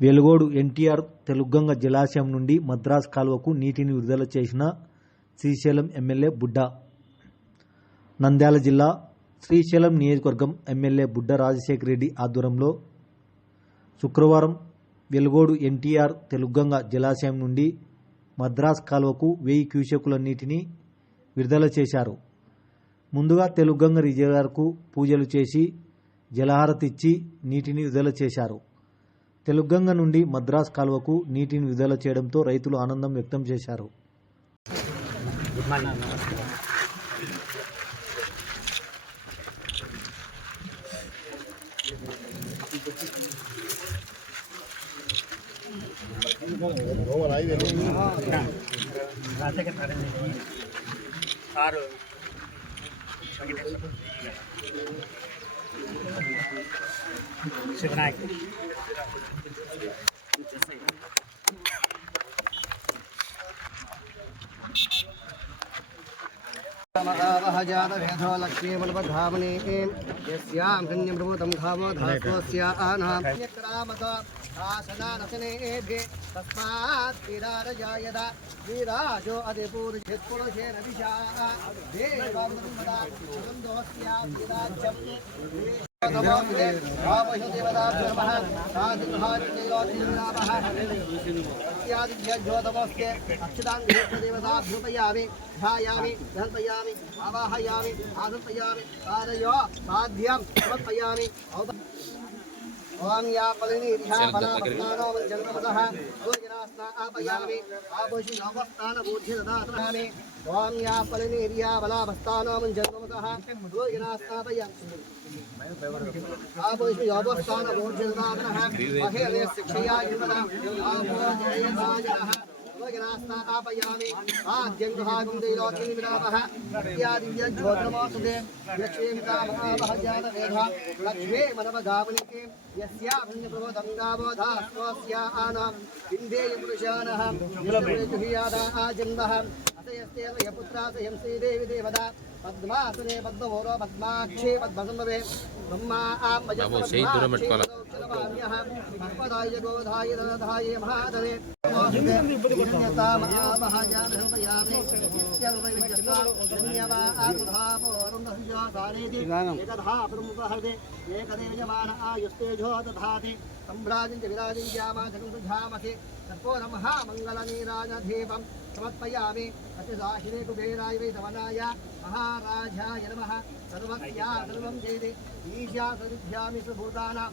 వెలుగోడు ఎన్టీఆర్ తెలుగంగ జలాశయం నుండి మద్రాస్ కాలువకు నీటిని విడుదల చేసిన శ్రీశైలం ఎమ్మెల్యే బుడ్డ. నంద్యాల జిల్లా శ్రీశైలం నియోజకవర్గం ఎమ్మెల్యే బుడ్డ రాజశేఖర రెడ్డి ఆధ్వర్యంలో శుక్రవారం వెలుగోడు ఎన్టీఆర్ తెలుగంగ జలాశయం నుండి మద్రాస్ కాలువకు వెయ్యి క్యూసెకుల నీటిని విడుదల చేశారు. ముందుగా తెలుగంగ రిజర్వాయర్కు పూజలు చేసి జలహారతిచ్చి నీటిని విడుదల చేశారు. తెలుగంగ నుండి మద్రాస్ కాలువకు నీటిని విడుదల చేయడంతో రైతులు ఆనందం వ్యక్తం చేశారు. కారు శివనాయక్ महाजातवेधो लक्ष्मीमल्पधामने यस्यां कन्यप्रभूतं घामो धास्वस्यानाम्यक्रामत आसनानसनेभ्ये तस्मात् वीरारजायत वीराजो अधिपूर्जित्पुरुषेण विशा देवमदा सुगन्धोऽस्या वीराज्यम् ज्योतमस्ते अक्षताङ्गेवताभ्युपयामि ध्यायामि धर्पयामि आवाहयामि आदर्पयामि पादयो पाद्यं समर्पयामि ओम या कलिनी रिहा बला पत्तानो जन्मतः योजनास्ना आपयामि। आपोषि नवस्थान बोधि ददात्रामि ओम या कलिनी रिहा बला पत्तानो जन्मतः योजनास्ना आपयामि आपोषि नवस्थान बोधि ददात्रामि महे शिक्षया युवदा आपोषि योजनाः आपयामि आद्यं गृहागं दैलोक्यं विरामः इत्यादिव्य ज्योतिर्मासुदे लक्ष्मीमिता महावह जानवेधा लक्ष्मे मनवगावनिके यस्याभ्यप्रबोधं गावोधा स्वस्या आनां इन्देयपुरुषानः जुहियादा आजन्मः असयस्तेन यपुत्रासयं श्रीदेवि देवदा पद्मासने पद्मभोरो पद्माक्षे पद्मसम्भवे ब्रह्मा బాబు, చేయి ఏకదేవయమాన ఆయుస్తేజో దాతి సంభ్రాజించ విరాజించామా చతుర్ధామసి తప్పో నమః మంగళనీరాజధీపం సమర్పయామి అతిదాహిరే కుబేరాయ వై సమనాయ మహారాజాయ నమః సర్వస్యా సర్వం చేది ఈశా సరిధ్యామి సుభూతానాం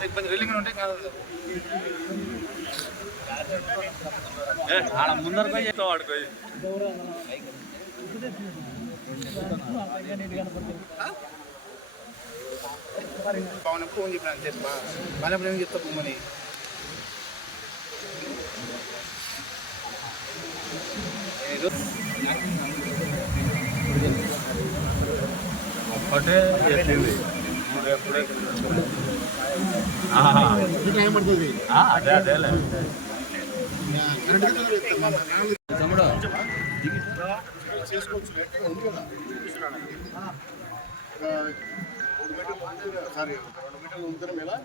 లక్ష్మీర్మధామనే యస్యా భవతం భావో దాస్వాస్య ముందరకు చేస్తావు ఆడుకో పవన్ ఫోన్ చెప్పినాను చెప్పా మళ్ళీ ఏం చెప్తా ఒక్కటే ఎత్తింది ఎప్పుడే టైం పడుతుంది అదే అదేలే ఇంకా చేసుకోవచ్చు ఎక్కడ ఉంది కదా. ఒక మూడు మీటర్లు ఉంది సారీ ఒక రెండు మీటర్లు ఉంటేనే ఎలా